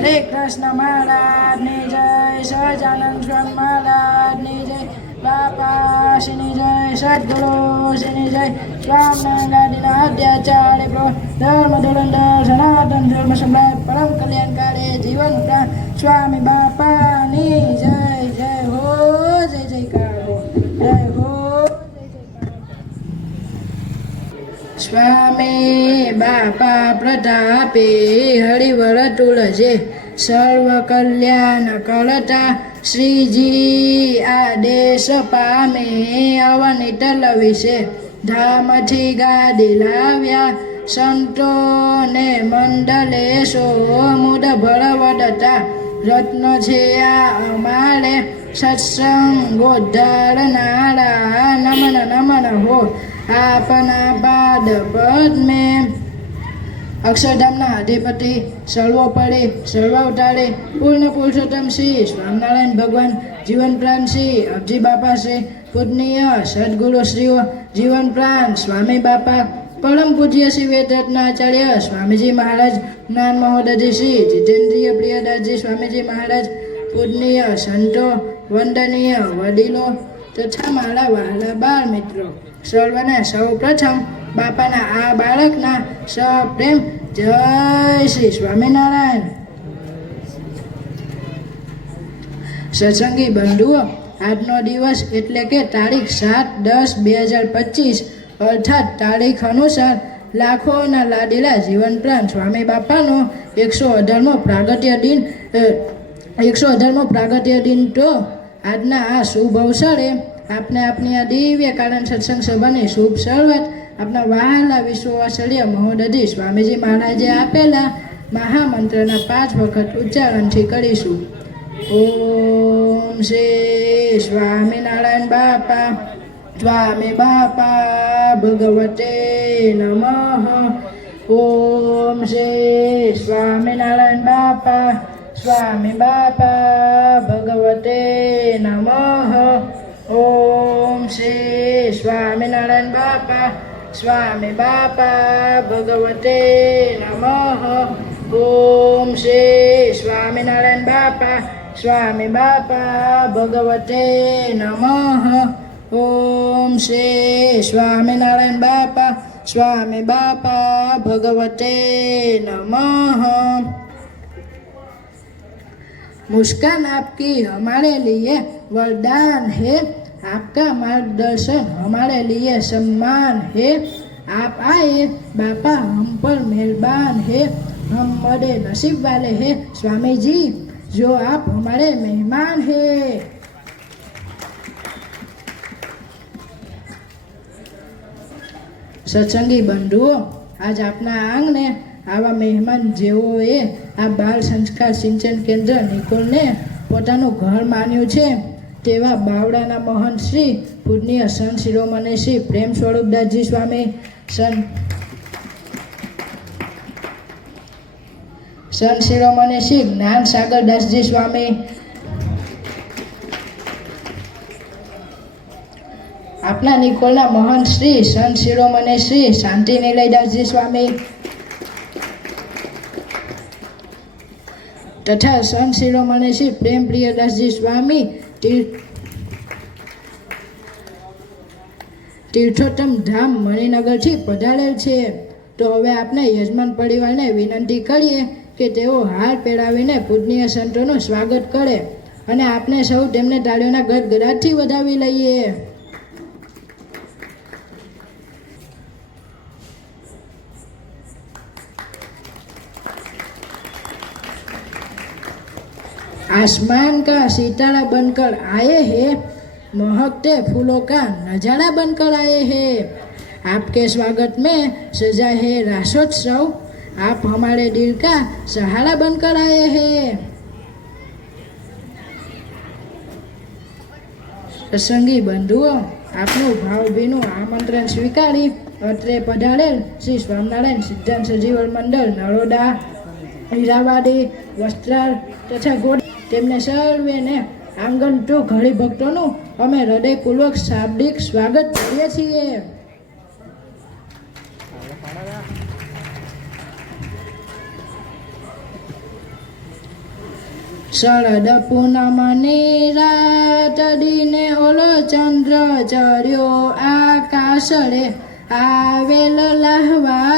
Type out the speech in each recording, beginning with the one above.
હરે કૃષ્ણ મહારાજની જય, સહજાનંદ સ્વામી મહારાજની જય, બાપાશ્રીની જય, સદગુરુશ્રીની જય, સ્વામિનારાયણના અધ્યાચાર્ય ધર્મ ધુરંધર સનાતન ધર્મ સમ્રાટ પરમ કલ્યાણકારી જીવન પ્રાણ સ્વામી બાપાની જય. જય હો, જય જયકાર હો, જય હો. સ્વામી બાપા પ્રતાપે હરિવર તુળજે સર્વ કલ્યાણ કરતા શ્રીજી આદેશ પામે અવનિત લવિશે ધામથી ગાદી લાવ્યા સંતોને મંડલે સો મુદ ભળવડતા રત્ન છે આ અમારે સત્સંગોદ્ધારનારા નમન નમન હો આપના પાદ પદ્મે. અક્ષરધામના અધિપતિ સર્વોપરી સર્વાવતારે પૂર્ણ પુરુષોત્તમ શ્રી સ્વામિનારાયણ ભગવાન જીવન પ્રાણ શ્રી અબજી બાપા શ્રી પૂજનીય સદગુરુ શ્રીઓ જીવન પ્રાણ સ્વામી બાપા પરમ પૂજ્ય શ્રી વેદરત્નાચાર્ય સ્વામીજી મહારાજ જ્ઞાન મહોદય શ્રી જીતેન્દ્રિય પ્રિયદાસજી સ્વામીજી મહારાજ પૂજનીય સંતો વંદનીય વડીલો તથા મારા વહાલા બાળ મિત્રો સર્વને સૌ પ્રથમ બાપાના આ બાળકના સપ્રેમ જય શ્રી સ્વામિનારાયણ. સત્સંગી બંધુઓ, આજનો દિવસ એટલે કે તારીખ 7/10/2025 અર્થાત તારીખ અનુસાર લાખોના લાડીલા જીવન પ્રાણ સ્વામી બાપાનો 118મો પ્રાગટ્ય દિન તો આજના આ શુભ અવસરે આપને આપની આ દિવ્ય કારણ સત્સંગ સભાની શુભ શરૂઆત આપના વહાલા વિશ્વવાસળીય મહોદધિ સ્વામીજી મહારાજે આપેલા મહામંત્રના 5 વખત ઉચ્ચારણથી કરીશું. ઓમ શ્રી સ્વામિનારાયણ બાપા સ્વામી બાપા ભગવતે નમઃ. ઓમ શ્રી સ્વામિનારાયણ બાપા સ્વામી બાપા ભગવતે નમઃ. ઓમ શ્રી સ્વામિનારાયણ બાપા સ્વામી બાપા ભગવતે નમઃ. ઓમ શ્રી સ્વામિનારાયણ બાપા સ્વામી બાપા ભગવતે નમઃ. ઓમ શ્રી સ્વામિનારાયણ બાપા સ્વામી બાપા ભગવતે નમઃ. मुस्कान आपकी हमारे लिए वरदान है, आपका मार्गदर्शन हमारे लिए सम्मान है. आप आए बापा हम पर मेहरबान है, हम बड़े नसीब वाले हैं स्वामी जी जो आप हमारे मेहमान हैं. सत्संगी बंधुओं, आज अपना आंगणे આવા મહેમાન જેઓએ આ બાળ સંસ્કાર સિંચન કેન્દ્ર નિકોલને પોતાનું ઘર માન્યું છે તેવા બાવડાના મહંત શ્રી પૂજનીય સંત શિરોમણી શ્રી પ્રેમ સ્વરૂપદાસજી સ્વામી, સંત શિરોમણી શ્રી જ્ઞાન સાગરદાસજી સ્વામી, આપના નિકોલના મહંત શ્રી સંત શિરોમણી શ્રી શાંતિ નિલયદાસજી સ્વામી તથા સંત શિરોમણી શ્રી પ્રેમ પ્રિયદાસજી સ્વામી તીર્થોત્તમ ધામ મણિનગરથી પધારેલ છે. તો હવે આપણે યજમાન પરિવારને વિનંતી કરીએ કે તેઓ હાર પહેરાવીને પૂજનીય સંતોનું સ્વાગત કરે અને આપણે સૌ તેમને તાળીઓના ગડગડાટથી વધાવી લઈએ. आसमान का सितारा बनकर आए हैं, महकते फूलों का नजारा बनकर आए हैं. आपके स्वागत में सजा है रासोत्सव, आप हमारे दिल का सहारा बनकर आए हैं. सत्संगी बंधुओं, आपનું ભાવભીનું આમંત્રણ સ્વીકારી અત્રે પધારેલ શ્રી સ્વામિનારાયણ સિદ્ધાંત સજીવન મંડળ નરોડા, હીરાવાડી, વસ્ત્રાલ તથા ગોળ તેમને સર્વેને આંગણ તો ઘડી ભક્તોનું અમે હૃદયપૂર્વક શાબ્દિક સ્વાગત કરીએ છીએ. શરદ પૂનમની રાત દીને ઓલો ચંદ્ર ચર્યો આકાશરે આવેલ લાહવા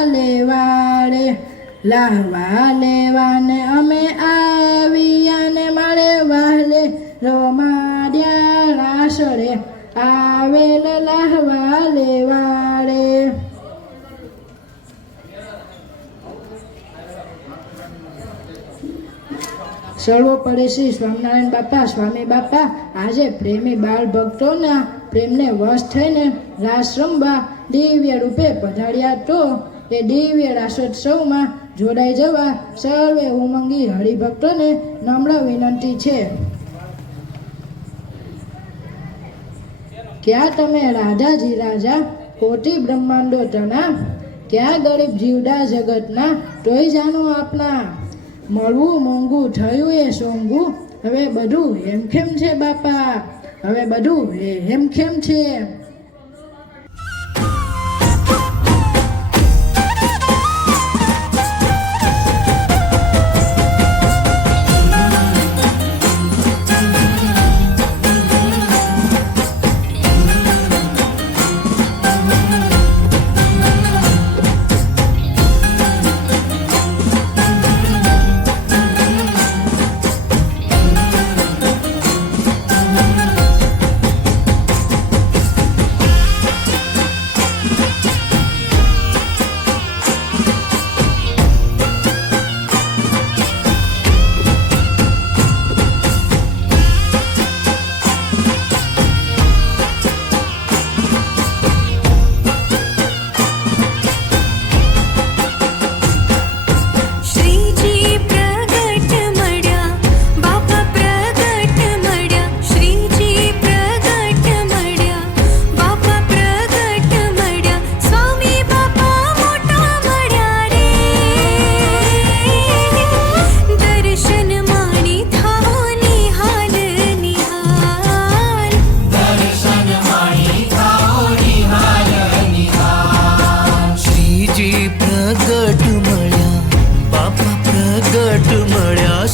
લેવાને અમે આવ્યાને મારે વહાલે રમાડ્યા રાસરે આવેલ લાહવા લેવાડે. સર્વોપરી શ્રી સ્વામિનારાયણ બાપા સ્વામી બાપા આજે પ્રેમી બાળ ભક્તોના પ્રેમને વશ થઈને રાસ રમવા દિવ્ય રૂપે પધાર્યા. તો એ દિવ્ય રાસોત્સવમાં જોડાઈ જવા સર્વે ઉમંગી હરિભક્તોને નમ્ર વિનંતી છે. ક્યાં તમે રાધાજી રાજા કોટી બ્રહ્માંડો તના, ક્યાં ગરીબ જીવડા જગતના તોય જાણો આપના. મળવું મોંઘું થયું એ સોંગું, હવે બધું હેમખેમ છે બાપા, હવે બધું હેમખેમ છે.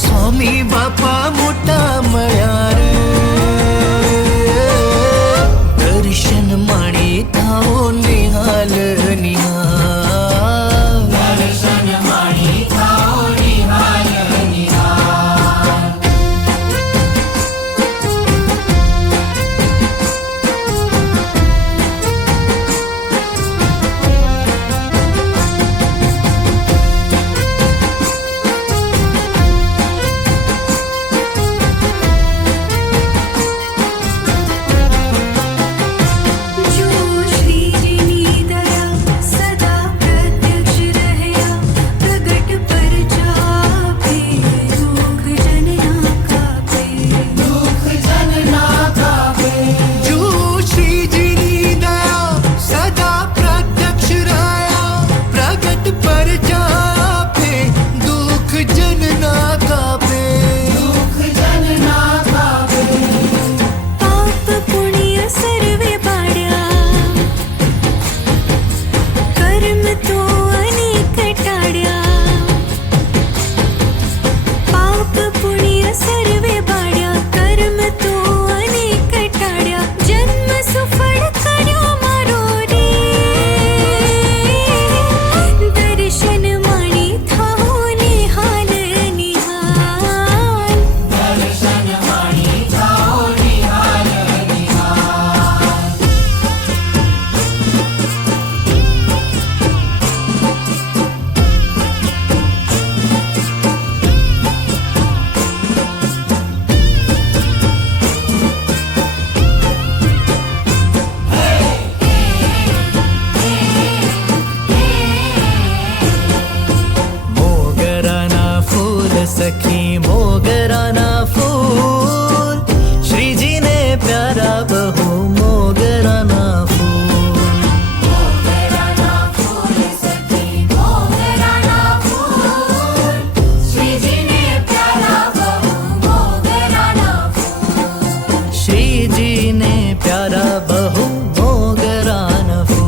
સ્વામી બાપા મોટા મળ્યા રે, દર્શન માણી થાઓ નિહાલ નિહાલ, દર્શન માણી થાઓ નિહાલ નિહાલ. सखी मोगराना फूल, श्रीजीने प्यारा बहू मोगराना फूल, मोगराना फूल सखी मोगराना फूल, श्रीजीने प्यारा बहू मोगराना फूल, श्रीजीने प्यारा बहू मोगराना फूल.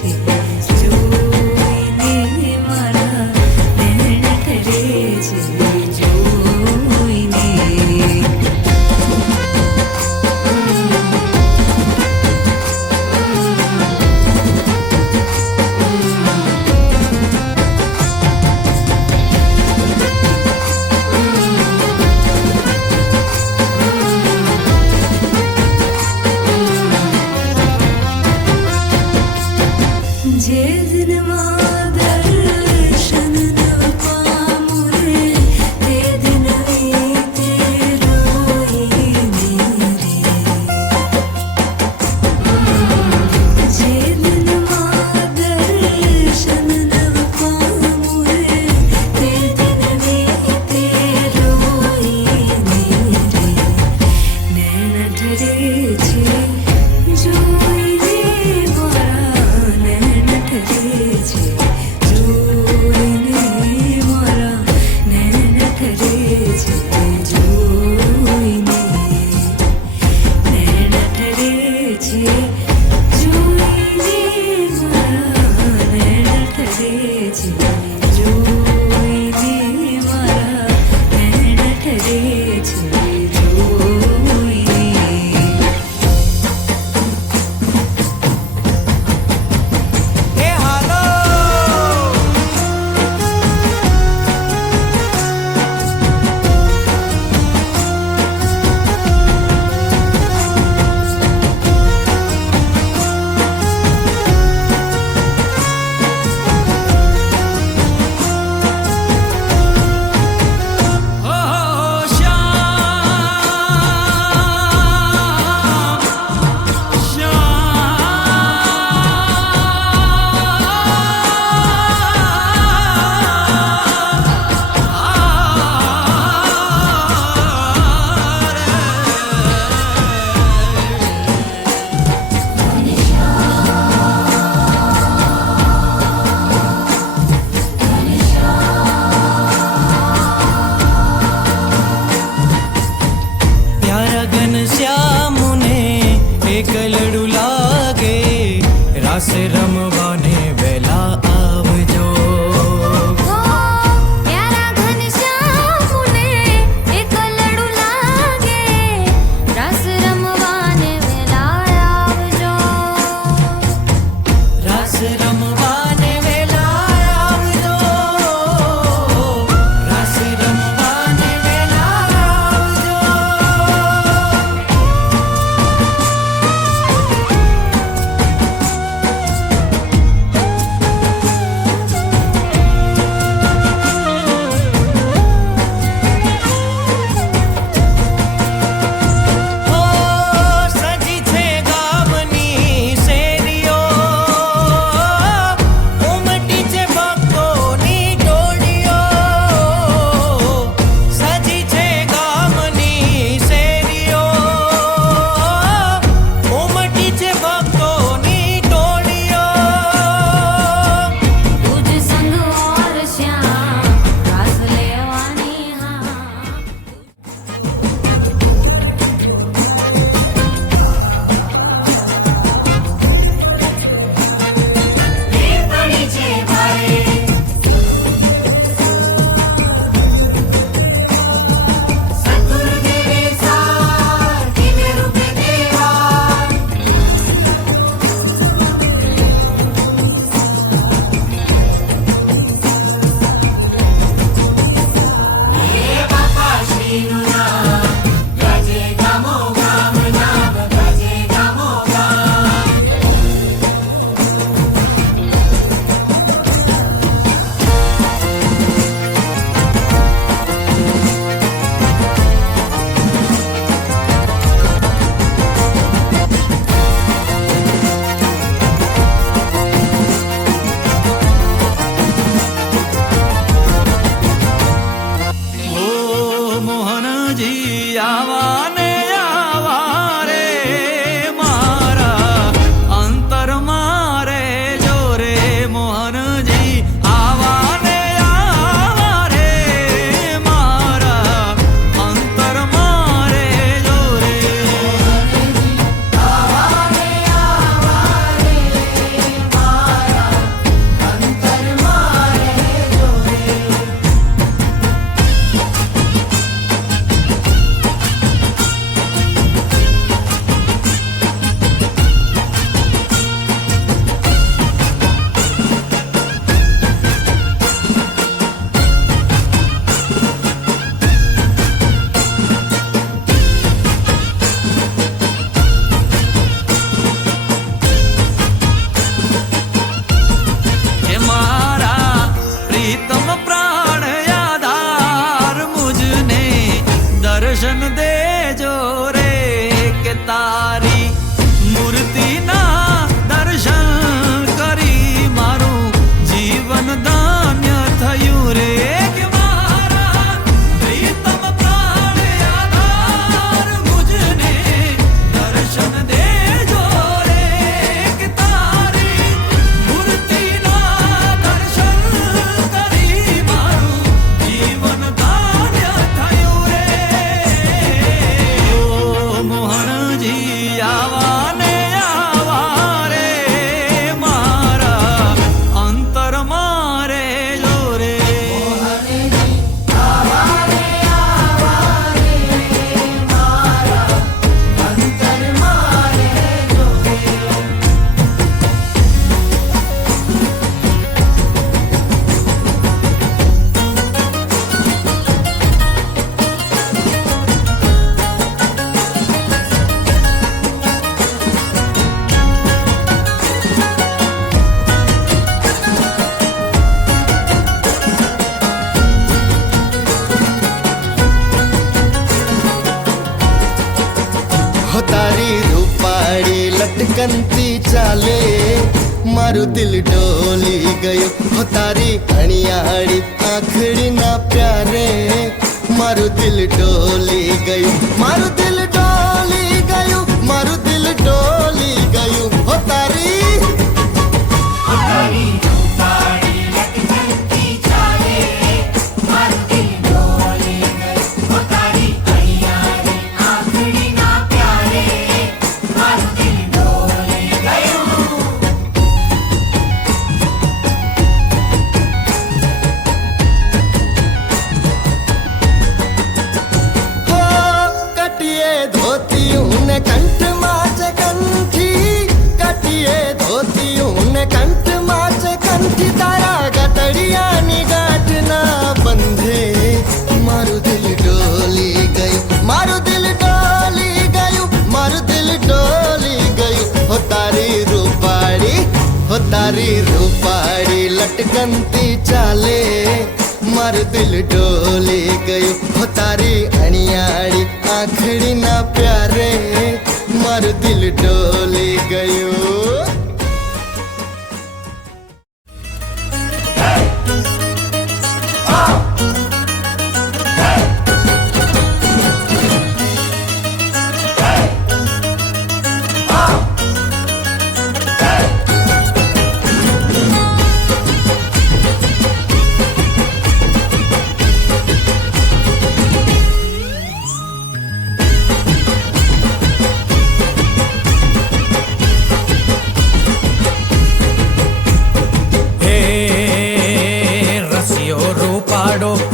છે જોઈને મારા નયન ઠરે છે જોઈને જે દિનમાં દર્શન ન પામું રે તે દિન વીતે રોઈને રે જે દિનમાં દર્શન ન પામું રે તે દિન વીતે રોઈને રે નૈન ઠરે છે જોઈને મારા નૈન ઠરે છે જોઈને મારા નૈન ઠરે છે જોઈને નૈન ઠરે છે જોઈને મારા નૈન ઠરે છે જોઈને મારા નૈન ઠરે છે જોઈને એ હાલો ઓ પ્યારા ઘનશ્યામ ને એક લડુ લાગે રાસ રમવાને વેલા આવજો પ્યારા ઘનશ્યામને એક લડુ લાગે રસ રમવાને વેલા આવજો રાસ રમવાને વેલા આવજો રાસ રમવાને વેલા આવજો લટકનતી ચાલે મારું દિલ ડોલી ગયું હો તારી અણિયાળી આંખડીના પ્યારે મારું દિલ ડોલી ગયું મારું દિલ ડોલી ગયું મારું દિલ ડોલી ગયું હો તારી તારી રૂપાળી લટકનતી ચાલે મારું દિલ ડોલી ગયું હો તારી અણિયાળી આંખડીના પ્યારે મારું દિલ ડોલી ગયું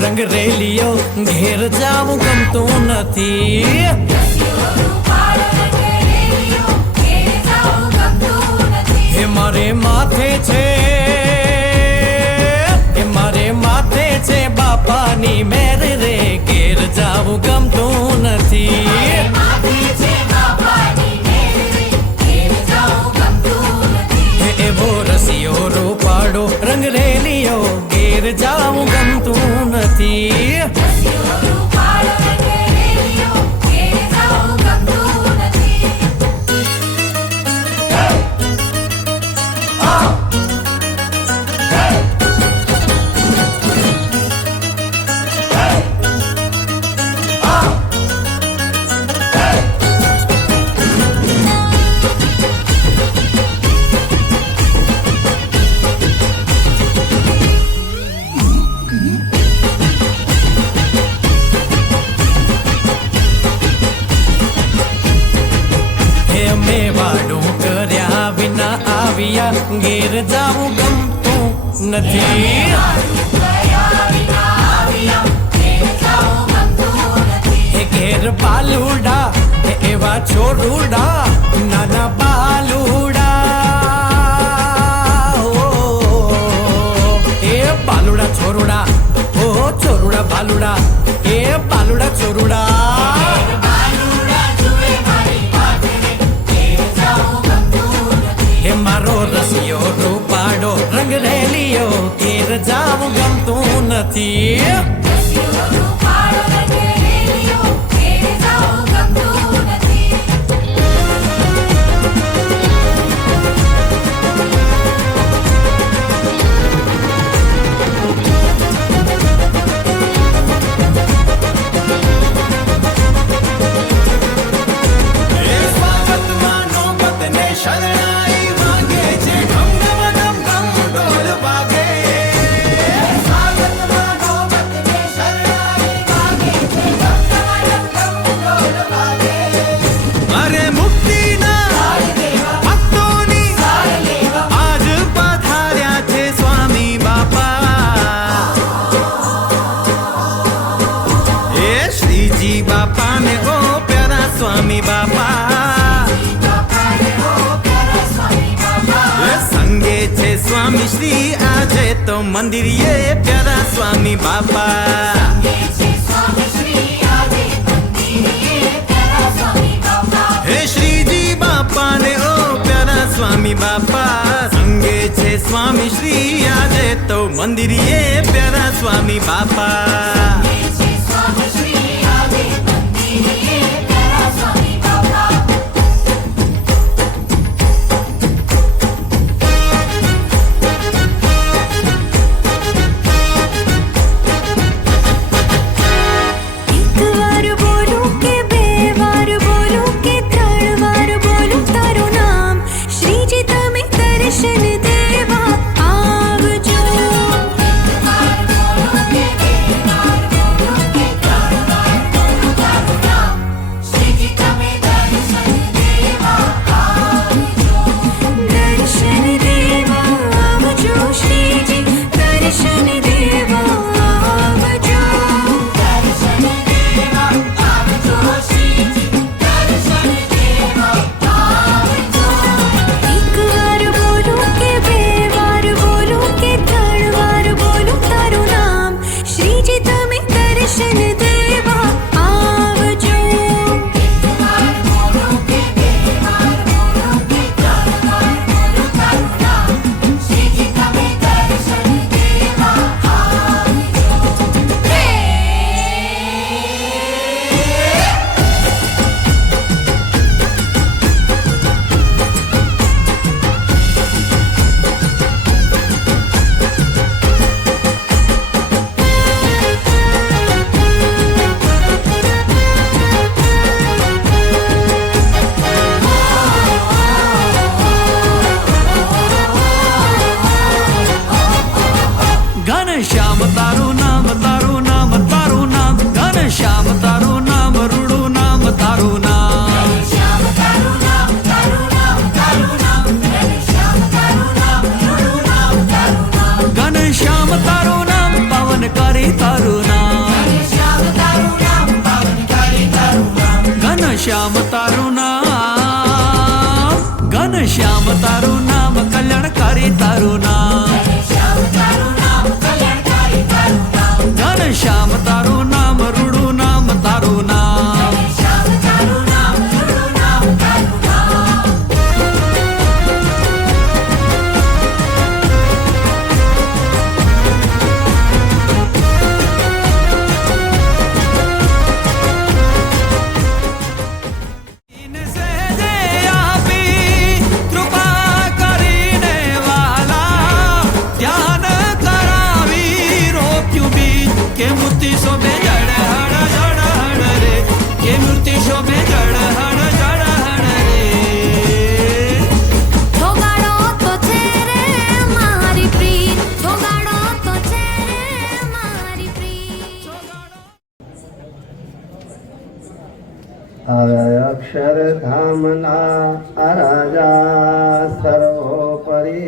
રંગ રેલિયો ઘેર જાવું ગમતું નથી હે મારે માથે છે હે મારે માથે છે બાપાની મેર રે ઘેર જાવું ગમતું નથી હે એવો રસિયો રૂપાડો રંગ રેલિયો ઘેર જાવું ગમતું નથી ઘેર જાવું ગમતું નથી હે ઘેર બાલુડા હે એવા છોરુડા નાના બાલુડા એ બાલુડા છોરુડા ઓ છોરુડા બાલુડા એ બાલુડા છોરુડા મારો રસિયો રૂપાડો રંગ રેલિયો ઘેર જાવું ગમતું નથી સ્વામી બાપા સંગે છે સ્વામી શ્રી આજે તો મંદિરે પ્યારા સ્વામી બાપા હે શ્રીજી બાપા ને ઓ પ્યારા સ્વામી બાપા સંગે છે સ્વામી શ્રી આજે તો મંદિરે પ્યારા સ્વામી બાપા તારું નામ ઘનશ્યામ તારું નામ ઘનશ્યામ તારું નામ કલ્યાણકારી તારું નામ ઘનશ્યામ તારું નામ રૂડું નામ તારું નામ કે મૂર્તિ શોભે જડ હડ જડ હડ રે કે મૂર્તિ શોભે જડ હડ જડ હડ રે છોગાડો તો છે રે મારી પ્રીત છોગાડો તો છે રે મારી પ્રીત અક્ષરધામના રાજા સર્વોપરી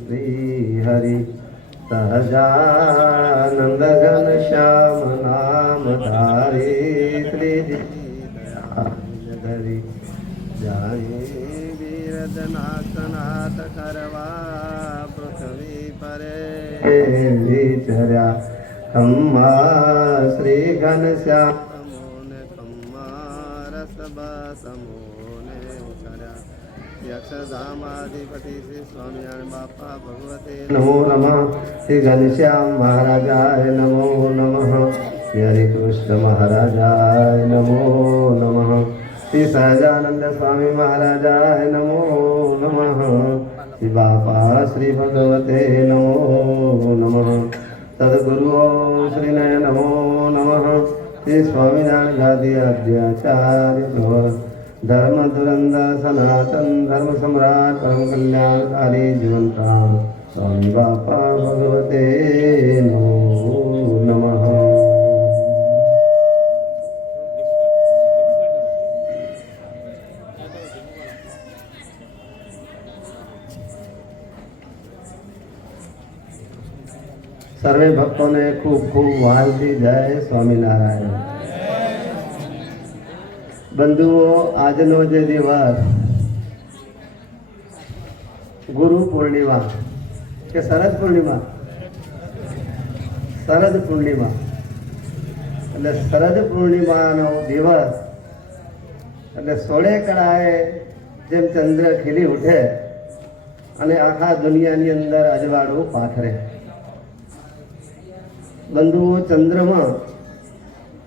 શ્રી હરિ સહજાનંદ ઘનશ્યામ નામ ધારી શ્રીજી ધરી જાય વીરજનાથ કરવા પૃથ્વી પરે વિચર્યા ખમ્મા શ્રી ઘનશ્યામ સમોને ખમ્મા રસબા સમોને કર્યા યક્ષધામાધિપતિ શ્રી સ્વામિનારાયણ બાપા ભગવતે નમો નમઃ શ્રી ઘનશ્યામ મહારાજાય નમો નમઃ શ્રી હરિકૃષ્ણ મહારાજાય નમો નમઃ શ્રી સહજાનંદ સ્વામી મહારાજાય નમો નમઃ શ્રી બાપા શ્રી ભગવતે નમો નમઃ સદગુરુઓ શ્રીને નમો નમઃ શ્રી સ્વામિનારાયણ ગાદી અધ્યાચાર્ય પ્રવર્ત ધર્મ ધુરંધર સનાતન ધર્મ સમ્રાટ પરમ કલ્યાણકારી જીવન પ્રાણ સ્વામી બાપા ભગવતે નમો નમઃ. સર્વે ભક્તોને ખૂબ ખૂબ વહાલથી જય સ્વામિનારાયણ. બંધુઓ, આજનો જે દિવસ ગુરુ પૂર્ણિમા કે શરદ પૂર્ણિમા એટલે શરદ પૂર્ણિમાનો દિવસ એટલે સોળે કળાએ જેમ ચંદ્ર ખીલી ઉઠે અને આખા દુનિયાની અંદર અજવાળું પાથરે. બંધુઓ, ચંદ્રમાં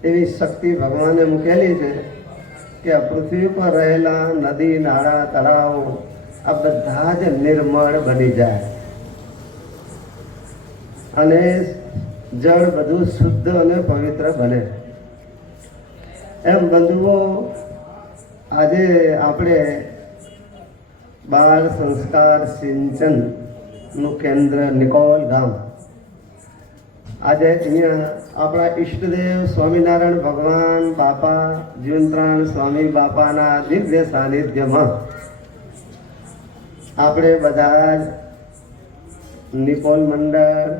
એવી શક્તિ ભગવાને મૂકેલી છે કે પૃથ્વી પર રહેલા નદી નાળા તળાવો આ બધા જ નિર્મળ બની જાય અને જળ બધું શુદ્ધ અને પવિત્ર બને. એમ બંધુઓ, આજે આપણે બાળ સંસ્કાર સિંચન નું કેન્દ્ર નિકોલ ગામ, આજે અહીંયા આપણા ઈષ્ટદેવ સ્વામિનારાયણ ભગવાન બાપા જીવંતરાણ સ્વામી બાપાના દિવ્ય સાનિધ્યમાં આપણે બધા જ નિકોલ મંડળ,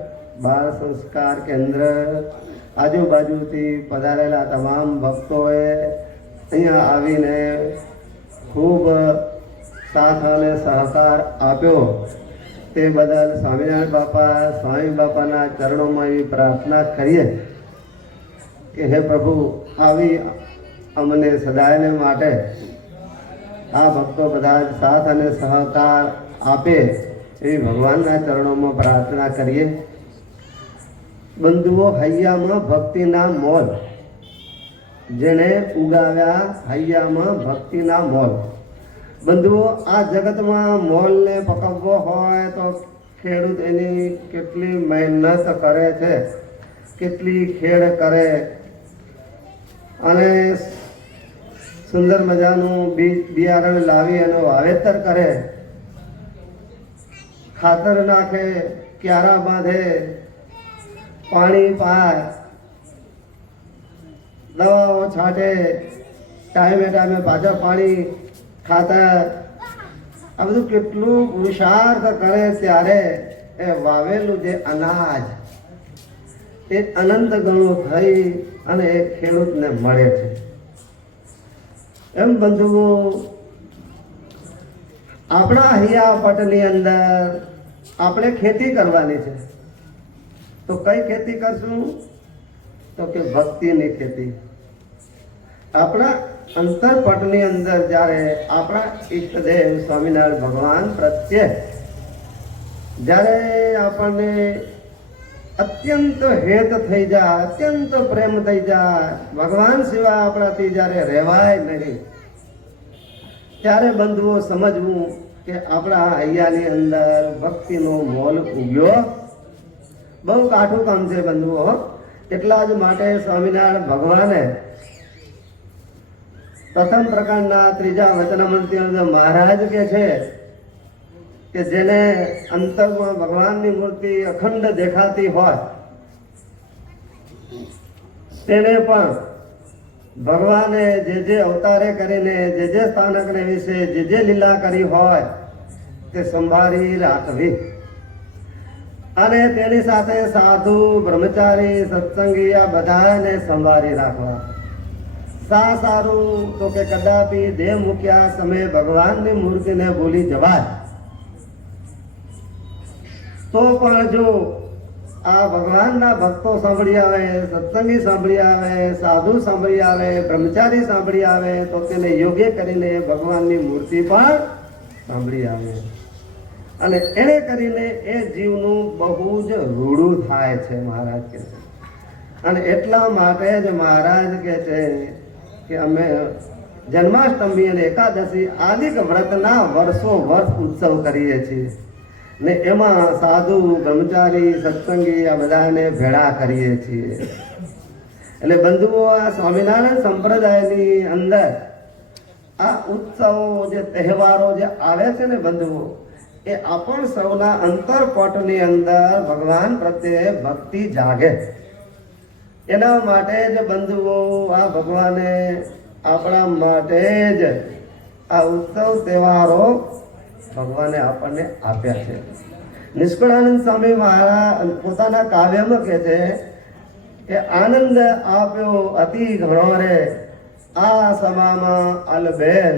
બાળ સંસ્કાર કેન્દ્ર, આજુબાજુથી પધારેલા તમામ ભક્તોએ અહીંયા આવીને ખૂબ સાથ અને સહકાર આપ્યો. તે બદલ સ્વામિનારાયણ બાપા, સ્વામી બાપાના ચરણોમાં એવી પ્રાર્થના કરીએ કે હે પ્રભુ, આવી અમને સદાયને માટે આ ભક્તો બધા જ સાથ અને સહકાર આપે એવી ભગવાનના ચરણોમાં પ્રાર્થના કરીએ. બંધુઓ, હૈયામાં ભક્તિના મોલ, જેણે ઉગાવ્યા હૈયામાં ભક્તિના મોલ. બંધુઓ, આ જગતમાં મોલને પકવવો હોય તો ખેડૂત એની કેટલી મહેનત કરે છે, કેટલી ખેડ કરે અને સુંદર મજાનું બિયારણ લાવી અને વાવેતર કરે, ખાતર નાખે, ક્યારા બાંધે, પાણી પાય, દવાઓ છાંટે, ટાઈમે ટાઈમે પાછા પાણી, ખાતર, આ બધું કેટલું પુરુષાર્થ કરે ત્યારે એ વાવેલું જે અનાજ એ અનંત ગણું થઈ અને એ ખેડૂતને મળે છે. એમ બંધુઓ, આપણા હૈયા પટની અંદર આપણે ખેતી કરવાની છે. તો કઈ ખેતી કરશું? તો કે ભક્તિની ખેતી. આપણા અંતરપટની અંદર જ્યારે આપણા ઈષ્ટદેવ સ્વામિનારાયણ ભગવાન પ્રત્યે જ્યારે આપણને અત્યંત હેત થઈ જાય, અત્યંત પ્રેમ થઈ જાય, ભગવાન સિવાય આપણાથી જ્યારે રહેવાય નહીં, ત્યારે બંધુઓ સમજવું કે આપણા હૈયાની અંદર ભક્તિનો મોલ ઉગ્યો. બહુ કાઠું કામ છે બંધુઓ. એટલા જ માટે સ્વામિનારાયણ ભગવાને પ્રથમ પ્રકારના ત્રીજા વચનામૃતની અંદર મહારાજ કે છે કે જેને અંતરમાં ભગવાનની મૂર્તિ અખંડ દેખાતી હોય તેને પણ ભગવાને જે અવતારે કરીને જે સ્થાનકને વિશે જે લીલા કરી હોય તે સંભાળી રાખવી. અને તેની સાથે સાધુ, બ્રહ્મચારી, સત્સંગી આ બધાને સંભાળી રાખવા. સા સારું તો કે કદાપી દેહ મૂક્યા સમયે ભગવાનની મૂર્તિને ભૂલી જવાય. તો પણ જો આ ભગવાનના ભક્તો સાંભળી આવે, સત્સંગી સાંભળી આવે, સાધુ સાંભળી આવે, બ્રહ્મચારી સાંભળી આવે તો તેને યોગ્ય કરીને ભગવાનની મૂર્તિ પણ સાંભળી આવે. અને એને કરીને એ જીવનું બહુ જ રૂડું થાય છે, મહારાજ કહે છે. અને એટલા માટે જ મહારાજ કહે છે કે અમે જન્માષ્ટમી અને એકાદશી આદિક વ્રતના વર્ષો વર્ષ ઉત્સવ કરીએ છીએ ને એમાં સાધુ, બ્રહ્મચારી, સત્સંગી આ બધાને ભેળા કરીએ છીએ. એટલે બંધુઓ, આ સ્વામિનારાયણ સંપ્રદાયની અંદર આ ઉત્સવો જે તહેવારો જે આવે છે ને બંધુઓ, એ આપણ સૌના અંતરપટની અંદર ભગવાન પ્રત્યે ભક્તિ જાગે. એના માટે જ બંધુઓ આ ભગવાને આપણા માટે જ આ ઉત્સવ તહેવારો ભગવાને આપણને આપ્યા છે. નિષ્કળાનંદ સ્વામી મહારાજ પોતાના કાવ્યમાં કહે છે કે આનંદ આપ્યો અતિ ઘણો રે, આ સમામાં અલબેલ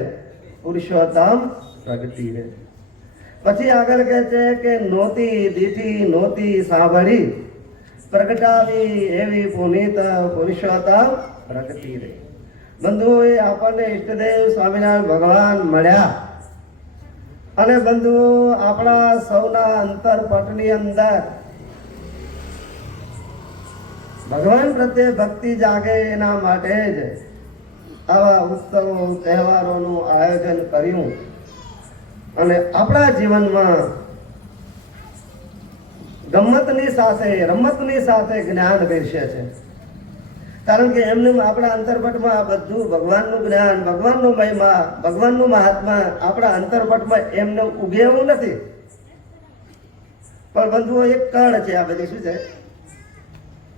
પુરુષોત્તમ પ્રગતિ રે. પછી આગળ કહે છે કે નોતી દીઠી નોતી સાંભળી, પ્રગટાવી એવી પુનિત પુરુષોત્તમ પ્રગતિ રે. બંધુઓ, એ આપણને ઈષ્ટદેવ સ્વામિનારાયણ ભગવાન મળ્યા. અને બંધુઓ, આપણા સૌના અંતરપટની અંદર ભગવાન પ્રત્યે ભક્તિ જાગે એના માટે જ આવા ઉત્સવો તહેવારોનું આયોજન કર્યું. અને આપણા જીવનમાં ગમ્મતની સાથે, રમતની સાથે જ્ઞાન પીરસે છે. કારણ કે એમને આપણા અંતરપટમાં આ બધું ભગવાનનું જ્ઞાન, ભગવાનનો મહિમા, ભગવાનનું મહાત્મા આપણા અંતરપટમાં એમને ઉગે એવું નથી. પણ બંધુઓ, એક કળ છે આ બધી. શું છે?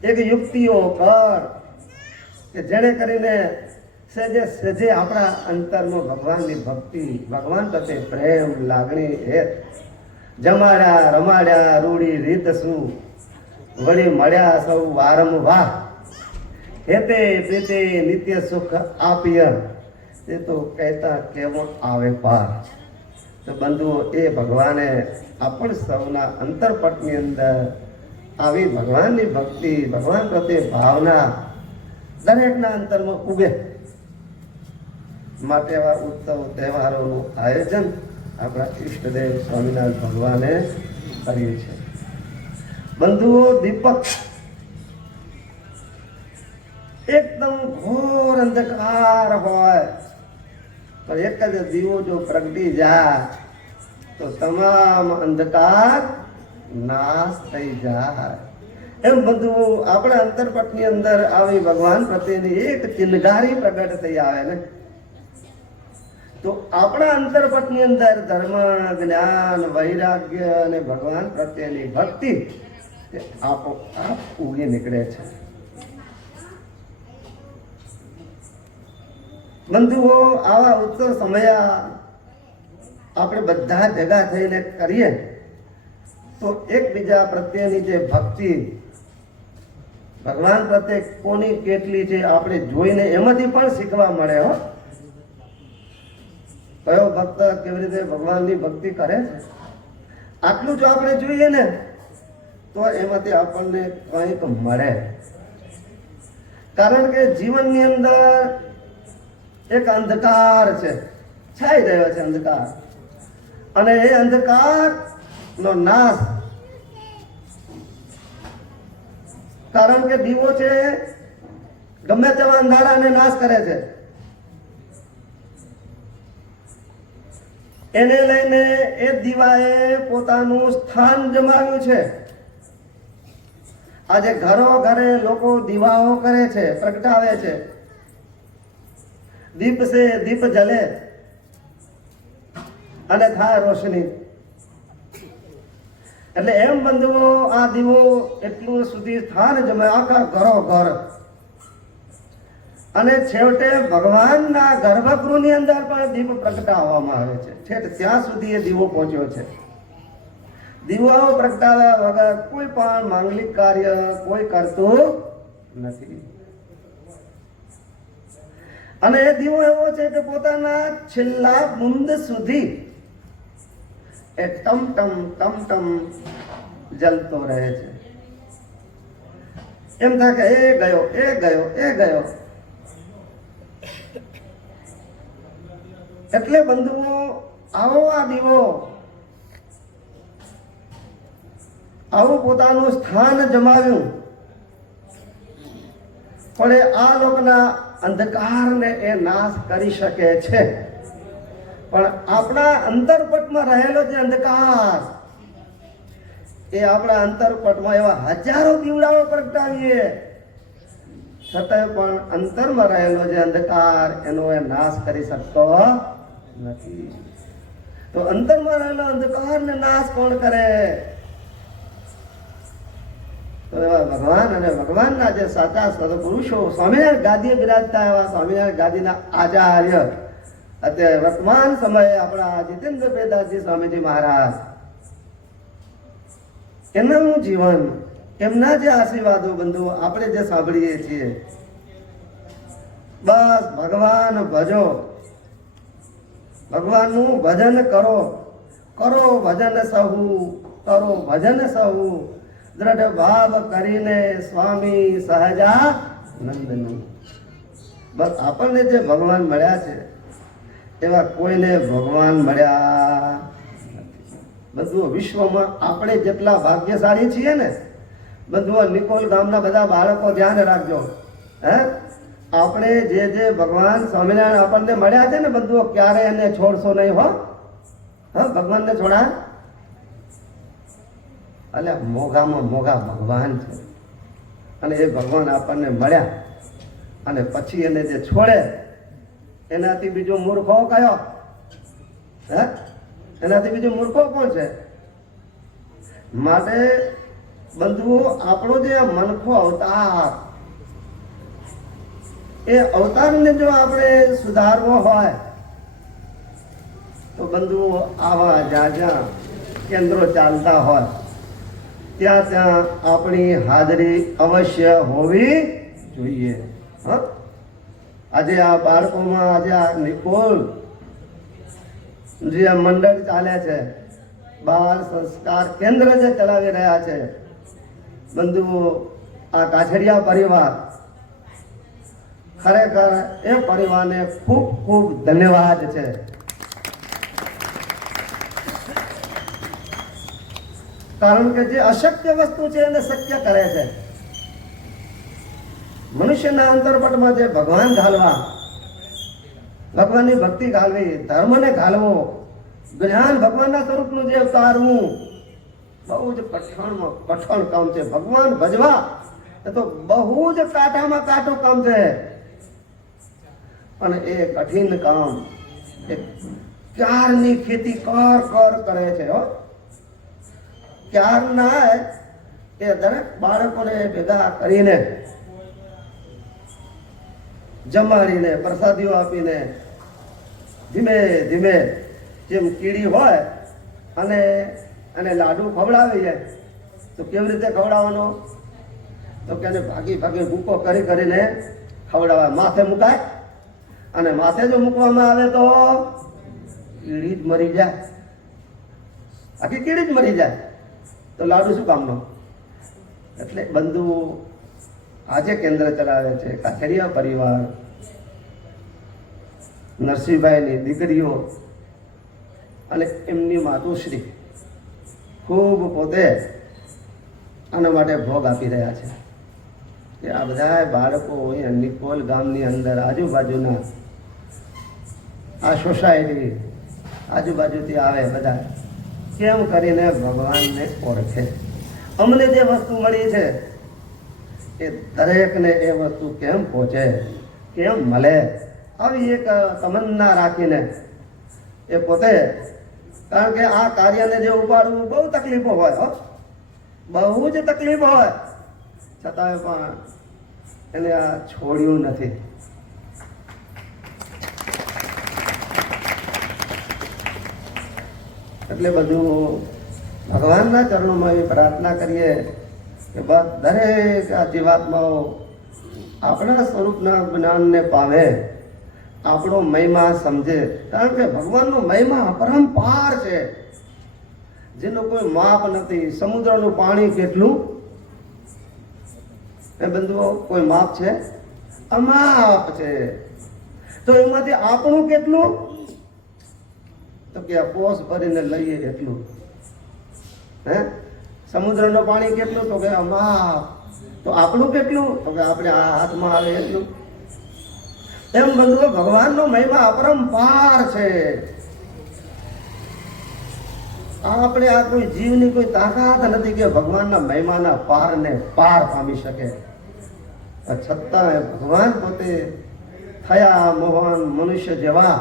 એક યુક્તિઓ કળ કે જેને કરીને સહેજે સહેજે આપણા અંતરમાં ભગવાનની ભક્તિ, ભગવાન પ્રત્યે પ્રેમ, લાગણી, હેત જમાડ્યા, રમાડ્યા, રૂડી રીત શું વળી મળ્યા સૌ વારંવાર, હેતે પ્રીતે નિત્ય સુખ આપીએ, તે તો કહેતા કેવો આવે પાર. તો બંધુઓ, એ ભગવાને આપણ સૌના અંતરપટની અંદર આવી ભગવાનની ભક્તિ, ભગવાન પ્રત્યે ભાવના દરેકના અંતરમાં ઉગે. માટે આવા ઉત્સવ તહેવારોનું આયોજન આપણા ઈષ્ટદેવ સ્વામિનારાયણ ભગવાને કર્યું છે. બંધુઓ, દીપક એકદમ ઘોર અંધકાર હોય પણ એક જ દીવો જો પ્રગટી જાય તો તમામ અંધકાર નાશ થઈ જાય. એમ બંધુઓ, આપણા અંતરપટની અંદર આવી ભગવાન પ્રત્યેની એક ચિનગારી પ્રગટ થઈ આવે ને, તો આપણા અંતરપટની અંદર ધર્મ, જ્ઞાન, વૈરાગ્ય અને ભગવાન પ્રત્યેની ભક્તિ આપોઆપ ઉગી નીકળે છે. બંધુઓ, આવા ઉત્સવ સમયા આપણે બધા ભેગા થઈને કરીએ તો એકબીજા પ્રત્યેની જે ભક્તિ ભગવાન પ્રત્યે કોની કેટલી છે આપણે જોઈને એમાંથી પણ શીખવા મળે હો. કયો ભક્ત કેવી રીતે ભગવાનની ભક્તિ કરે છે, આટલું જો આપણે જોઈએ ને તો એમાંથી આપણને કંઈક મળે. કારણ કે જીવનની અંદર એક અંધકાર છે, છાઈ રહ્યો છે અંધકાર, અને એ અંધકારનો નાશ, કારણ કે દીવો છે ગમે તેવા અંધારાને નાશ કરે છે. એને લઈને એ દીવાએ પોતાનું સ્થાન જમાવ્યું છે. આજે ઘરો ઘરે લોકો દીવાઓ કરે છે, પ્રગટાવે છે, દીપ સે દીપ જલે અને થાય રોશની. એટલે એમ બંધુઓ આ દીવો એટલું સુધી સ્થાન જમે આખા ઘરો ઘર, અને છેવટે ભગવાનના ગર્ભગૃહની અંદર પણ દીપ પ્રગટાવવામાં આવે છે. છેક ત્યાં સુધી એ દીવો પહોંચ્યો છે. દીવાઓ પ્રગટાવ્યા વગર કોઈ પણ માંગલિક કાર્ય કોઈ કરતું નથી. અને એ દીવો એવો છે કે પોતાના છેલ્લા બુંદ સુધી એ ટમ ટમ જલતો રહે છે. એમ થાય કે એ ગયો, એ ગયો, એ ગયો. એટલે બંધુઓ આવો આ દીવો આવું પોતાનું સ્થાન જમાવ્યું, પણ આ લોકના અંધકારને એ નાશ કરી શકે છે. પણ આપણા અંતરપટમાં રહેલો જે અંધકાર, એ આપણા અંતરપટમાં એવા હજારો દીવડાઓ પ્રગટાવીએ છતાંય પણ અંતરમાં રહેલો જે અંધકાર એનો એ નાશ કરી શકતો નથી. તો અંતરમાં રહેલો અંધકારને નાશ કોણ કરે? તો એવા ભગવાન અને ભગવાનના જે સાચા સદપુરુષો, સ્વામિનારાયણ ગાદીએ બિરાજતા એવા સ્વામિનારાયણ ગાદીના આચાર્ય, અત્યારે વર્તમાન સમયે આપણા જીતેન્દ્ર પેદાસજી સ્વામીજી મહારાજ, એમનું જીવન, એમના જે આશીર્વાદો બંધુ આપણે જે સાંભળીએ છીએ, બસ ભગવાન ભજો, ભગવાનનું ભજન કરો, કરો ભજન સહુ, કરો ભજન સહુ, દ્રઢ ભાવ કરીને સ્વામી સહજાનંદનું. બસ આપણને જે ભગવાન મળ્યા છે એવા કોઈને ભગવાન મળ્યા નથી. બધું વિશ્વમાં આપણે જેટલા ભાગ્યશાળી છીએ ને, બધું નિકોલ ગામના બધા બાળકો ધ્યાન રાખજો. હે, આપણે જે ભગવાન સ્વામિનારાયણ આપણને મળ્યા છે ને, બધું ક્યારે એને છોડશો નહીં હો. હા, ભગવાનને છોડા? એટલે મોઘામાં મોઘા ભગવાન છે, અને એ ભગવાન આપણને મળ્યા અને પછી એને જે છોડે એનાથી બીજો મૂર્ખો કયો? હે, એનાથી બીજો મૂર્ખો કોણ છે? માટે બંધુઓ આપણો જે મનખો અવતાર, એ અવતારને જો આપણે સુધારવો હોય તો બંધુઓ આવા જ્યાં જ્યાં કેન્દ્રો ચાલતા હોય ત્યાં ત્યાં આપણી હાજરી અવશ્ય હોવી જોઈએ. હા, આજે આ બાળકોમાં આજે આ નિકોલ જે મંડળ ચાલે છે, બાળ સંસ્કાર કેન્દ્ર જે ચલાવી રહ્યા છે બંધુઓ, આ કાછડિયા પરિવાર, ખરેખર એ પરિવારને ખૂબ ખૂબ ધન્યવાદ છે. કારણ કે જે અશક્ય વસ્તુ છે એને શક્ય કરે છે. મનુષ્યના અંતરપટમાં જે ભગવાન ઘાલવા, ભગવાનની ભક્તિ ઘાલવી, ધર્મને ઘાલવો, જ્ઞાન ભગવાનના સ્વરૂપનું જે ઉતારવું, બહુ જ કઠણ કામ છે. ભગવાન ભજવા એ તો બહુ જ કાંટામાં કાંટો કામ છે, અને એ કઠિન કામ એ ક્યારની ખેતી કર કરે છે. હો, ક્યારના એ દરેક બાળકોને ભેગા કરીને, જમાડીને, પ્રસાદીઓ આપીને, ધીમે ધીમે જેમ કીડી હોય અને લાડુ ખવડાવીએ તો કેવી રીતે ખવડાવવાનો? તો કે એને ભાગી ભાગી ભૂકો કરી કરીને ખવડાવાય. માથે મુકાય અને માથે જો મૂકવામાં આવે તો કીડી જ મરી જાય, આખી કીડી જ મરી જાય. તો લાડુ શું કામનો? એટલે બંધુ આજે કેન્દ્ર ચલાવે છે કાછડિયા પરિવાર, નરસિંહભાઈની દીકરીઓ અને એમની માતુશ્રી ખૂબ પોતે આના માટે ભોગ આપી રહ્યા છે. કે આ બધા બાળકો અહીંયા નિકોલ ગામની અંદર આજુબાજુના આ સોસાયટી આજુબાજુથી આવે બધા, કેમ કરીને ભગવાનને ઓળખે. અમને જે વસ્તુ મળી છે એ દરેકને એ વસ્તુ કેમ પહોંચે, કેમ મળે, આવી એક તમન્ના રાખીને એ પોતે, કારણ કે આ કાર્યને જે ઉપાડવું બહુ તકલીફો હોય, બહુ જ તકલીફ હોય, છતાંય પણ એને આ છોડ્યું નથી. એટલે બધું ભગવાનના ચરણોમાં એવી પ્રાર્થના કરીએ કે બસ દરેક આ જીવાત્માઓ આપણા સ્વરૂપના જ્ઞાનને પામે, આપણો મહિમા સમજે. કારણ કે ભગવાનનો મહિમા અપરંપાર છે, જેનો કોઈ માપ નથી. સમુદ્રનું પાણી કેટલું એ બંધુઓ કોઈ માપ છે? અમાપ છે. તો એમાંથી આપણું કેટલું? તો કે આ પોસ ભરીને લઈએ એટલું. હે, સમુદ્રનું પાણી કેટલું? તો કે અમાપ. તો આપણું કેટલું? તો કે આપણે આ હાથમાં આવે એટલું. એમ બંધુઓ ભગવાનનો મહિમા અપરંપાર છે. આપણે આ કોઈ જીવની કોઈ તાકાત નથી કે ભગવાનના મહિમાના પારને પાર પામી શકે. છતાંય ભગવાન પોતે થયા મોહન મનુષ્ય જેવા,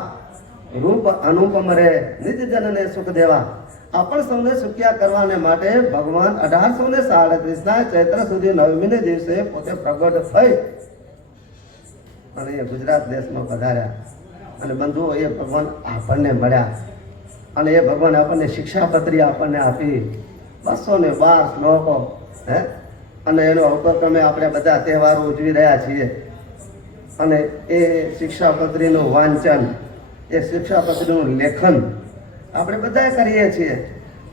રૂપ અનુપમ રે, નિજ જનને સુખ દેવા. આપણ સૌને સુખ્યા કરવાને માટે ભગવાન 1837ના ચૈત્ર સુધી 9મીને દિવસે પોતે પ્રગટ થઈ અને એ ગુજરાત દેશમાં પધાર્યા. અને બંધુઓ એ ભગવાન આપણને મળ્યા અને એ ભગવાન આપણને શિક્ષાપત્રી આપણને આપી 212 શ્લોકો. હે, અને એનો અવક્રમે આપણે બધા તહેવારો ઉજવી રહ્યા છીએ. અને એ શિક્ષાપત્રીનું વાંચન, એ શિક્ષાપત્રીનું લેખન આપણે બધા કરીએ છીએ.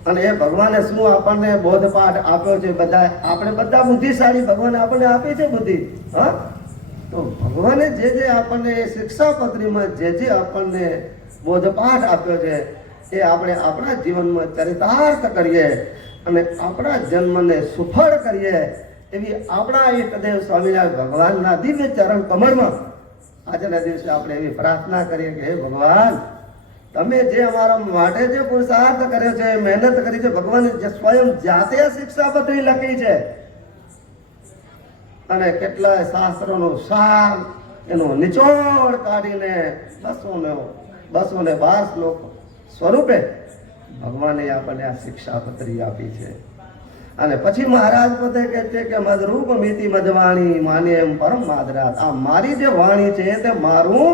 અને એ ભગવાને શું આપણને બોધપાઠ આપ્યો છે, બધા આપણે બધા બુદ્ધિશાળી, ભગવાને આપણને આપી છે બુદ્ધિ. હા, તો ભગવાને જે જે આપણને શિક્ષાપત્રીમાં જે જે આપણને બોધપાઠ આપ્યો છે એ આપણે આપણા જીવનમાં ચરિતાર્થ કરીએ અને આપણા જન્મને સુફળ કરીએ. એવી આપણા ઈષ્ટદેવ સ્વામિનારાયણ ભગવાનના દિવ્ય ચરણ કમળમાં આજના દિવસે આપણે એવી પ્રાર્થના કરીએ કે હે ભગવાન, તમે જે અમારા માટે જે પુરુષાર્થ કર્યો છે, મહેનત કરી છે, ભગવાને જે સ્વયં જાતે શિક્ષાપત્રી લખી છે અને કેટલાય શાસ્ત્રોનો સાર એનો નિચોડ કાઢીને 212 શ્લોક સ્વરૂપે ભગવાને આપણને આ શિક્ષાપત્રી આપી છે. અને પછી મહારાજ પોતે કહે છે કે મદરૂપ મિતિ મદવાણી માને એમ પરમ માદરાત. આ મારી જે વાણી છે તે મારું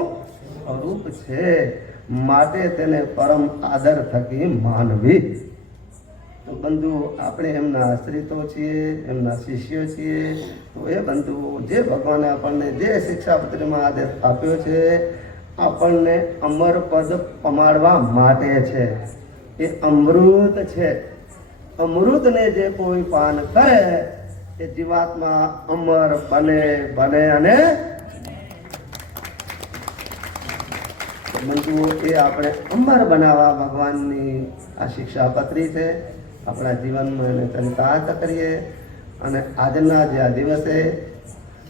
સ્વરૂપ છે, માટે તેને પરમ આદર થકી માનવી. તો બંધુ આપણે એમના આશ્રિતો છીએ, એમના શિષ્યો છીએ. તો એ બંધુ જે ભગવાને આપણને જે શિક્ષાપત્રીમાં આદેશ આપ્યો છે આપણને અમર પદ પમાડવા માટે છે. એ અમૃત છે. અમૃતને જે કોઈ પાન કરે એ જીવાત્મા અમર બને અને બંધુઓ એ આપણે અમર બનાવવા ભગવાનની આ શિક્ષાપત્રી છે. આપણા જીવનમાં એને ચરિતાર્થ કરીએ. અને આજના જે આ દિવસે,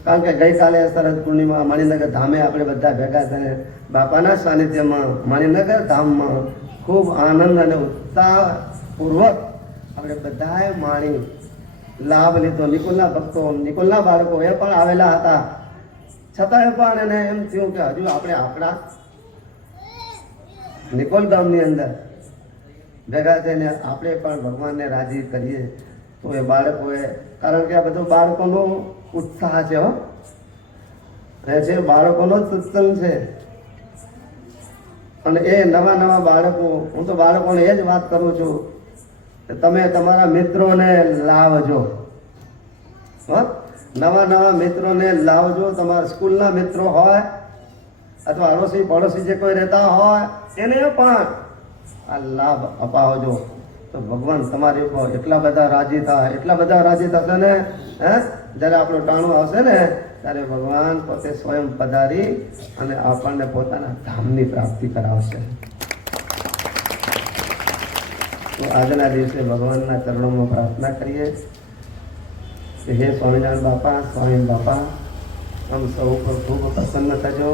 કારણ કે ગઈકાલે શરદ પૂર્ણિમા મણિનગર ધામે આપણે બધા ભેગા થઈને બાપાના સાનિધ્યમાં મણિનગર ધામમાં ખૂબ આનંદ અને ઉત્સાહપૂર્વક આપણે બધાએ માણી લાભ લીધો. નિકોલના ભક્તો, નિકોલના બાળકો એ પણ આવેલા હતા. છતાંય પણ એને એમ થયું કે હજુ આપણે આપણા નિકોલ ગામની અંદર ભેગા થઈને આપણે પણ ભગવાનને રાજી કરીએ. તો એ બાળકોએ, કારણ કે આ બધું બાળકોનો ઉત્સાહ છે, છે બાળકોનો જ સત્સંગ છે. અને એ નવા બાળકો, હું તો બાળકોને એ જ વાત કરું છું કે તમે તમારા મિત્રોને લાવજો. નવા નવા મિત્રોને લાવજો. તમારા સ્કૂલના મિત્રો હોય અથવા અડોશી પડોશી જે કોઈ રહેતા હોય એને પણ આ લાભ અપાવજો. તો ભગવાન તમારી ઉપર એટલા બધા રાજી થશે ને જ્યારે આપણું ટાણું આવશે ને ત્યારે ભગવાન પોતે સ્વયં પધારી અને આપણને પોતાના ધામની પ્રાપ્તિ કરાવશે. તો આજના દિવસે ભગવાનના ચરણોમાં પ્રાર્થના કરીએ કે હે સ્વામિનારાયણ બાપા, સ્વામી બાપા, આમ સૌ પર ખૂબ પ્રસન્ન થજો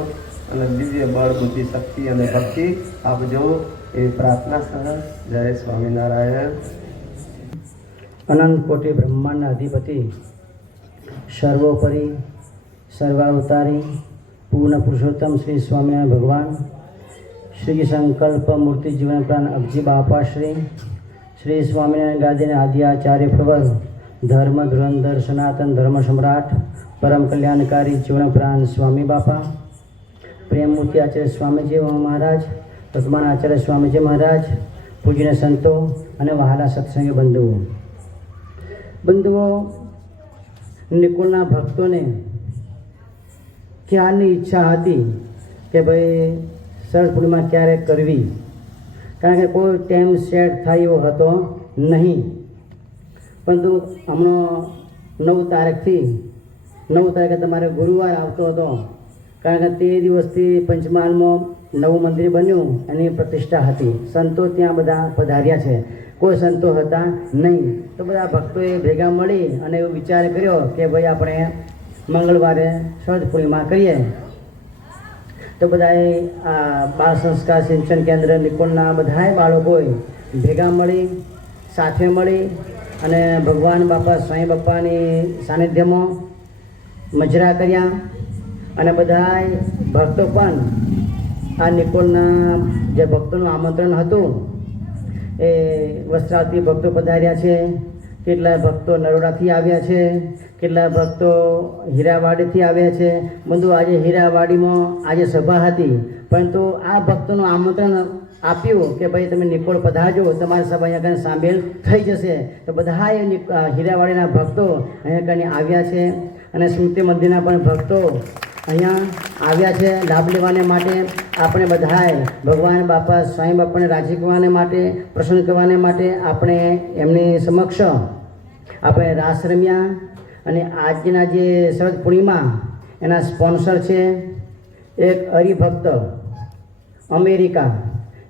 અને દિવ્ય બળ, બુદ્ધિ, શક્તિ અને ભક્તિ આપજો એવી પ્રાર્થના સહ. જય સ્વામિનારાયણ. અનંત કોટી બ્રહ્માંડના અધિપતિ, સર્વોપરી, સર્વાવતારી, પૂર્ણ પુરુષોત્તમ શ્રી સ્વામિનારાયણ ભગવાન, શ્રી સંકલ્પ મૂર્તિ જીવન પ્રાણ અબજી બાપા શ્રી સ્વામિનારાયણ ગાદીના આદિ આચાર્ય પ્રવર, ધર્મ ધુરંધર સનાતન ધર્મ સમ્રાટ, પરમ કલ્યાણકારી જીવન પ્રાણ સ્વામી બાપા, પ્રેમમૂર્તિ આચાર્ય સ્વામીજી મહારાજ, વર્તમાન આચાર્ય સ્વામીજી મહારાજ, પૂજ્ય સંતો અને વહાલા સત્સંગી બંધુઓ, નિકુળના ભક્તોને ક્યારની ઈચ્છા હતી કે ભાઈ શરદ પૂર્ણિમા ક્યારે કરવી, કારણ કે કોઈ ટાઈમ સેટ થાય એવો હતો નહીં. પરંતુ હમણાં 9 તારીખે તમારે ગુરુવાર આવતો હતો, કારણ કે તે દિવસથી પંચમહાલમાં નવું મંદિર બન્યું, એની પ્રતિષ્ઠા હતી. સંતો ત્યાં બધા પધાર્યા છે, કોઈ સંતો હતા નહીં. તો બધા ભક્તોએ ભેગા મળી અને એવો વિચાર કર્યો કે ભાઈ આપણે મંગળવારે શરદ પૂર્ણિમા કરીએ. તો બધાએ આ બાળ સંસ્કાર સિંચન કેન્દ્ર નિકોલના બધાએ બાળકોએ ભેગા મળી, સાથે મળી અને ભગવાન બાપા સ્વામી બાપાની સાનિધ્યમાં મજરા કર્યા. અને બધાએ ભક્તો પણ આ નિકોલના જે ભક્તોનું આમંત્રણ હતું એ વસ્ત્રાલથી ભક્તો પધાર્યા છે, કેટલાય ભક્તો નરોડાથી આવ્યા છે, કેટલાય ભક્તો હીરાવાડીથી આવ્યા છે. બધું આજે હીરાવાડીમાં આજે સભા હતી, પરંતુ આ ભક્તોનું આમંત્રણ આપ્યું કે ભાઈ તમે નિકોલ પધારજો, તમારી સભા અહીંયા કને સામેલ થઈ જશે. તો બધાએ હીરાવાડીના ભક્તો અહીંયા કને આવ્યા છે અને સ્મૃતિ મંદિરના પણ ભક્તો અહીંયા આવ્યા છે લાભ લેવાને માટે. આપણે બધાએ ભગવાન બાપા સ્વામી બાપાને રાજી કરવાને માટે, પ્રસન્ન કરવાને માટે આપણે એમની સમક્ષ આપણે રાસ રમ્યા. અને આજના જે શરદ પૂર્ણિમા એના સ્પોન્સર છે એક હરિભક્ત અમેરિકા.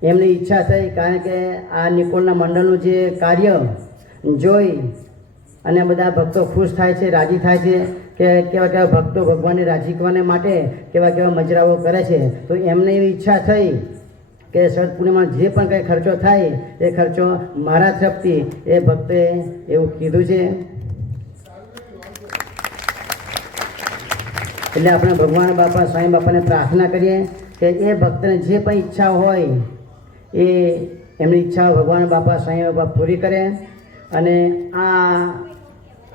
એમની ઈચ્છા થઈ, કારણ કે આ નિકોલના મંડળનું જે કાર્ય જોઈ અને બધા ભક્તો ખુશ થાય છે, રાજી થાય છે કે કેવા ભક્તો ભગવાનને રાજી કરવાને માટે કેવા મજરાઓ કરે છે. તો એમને એવી ઈચ્છા થઈ કે શરદ પૂર્ણિમામાં જે પણ કંઈ ખર્ચો થાય એ ખર્ચો મારા તરફથી એ ભક્તે એવું કીધું છે. એટલે આપણે ભગવાન બાપા સ્વામી બાપાને પ્રાર્થના કરીએ કે એ ભક્તને જે પણ ઈચ્છા હોય એ એમની ઈચ્છા ભગવાન બાપા સ્વામી બાપા પૂરી કરે. અને આ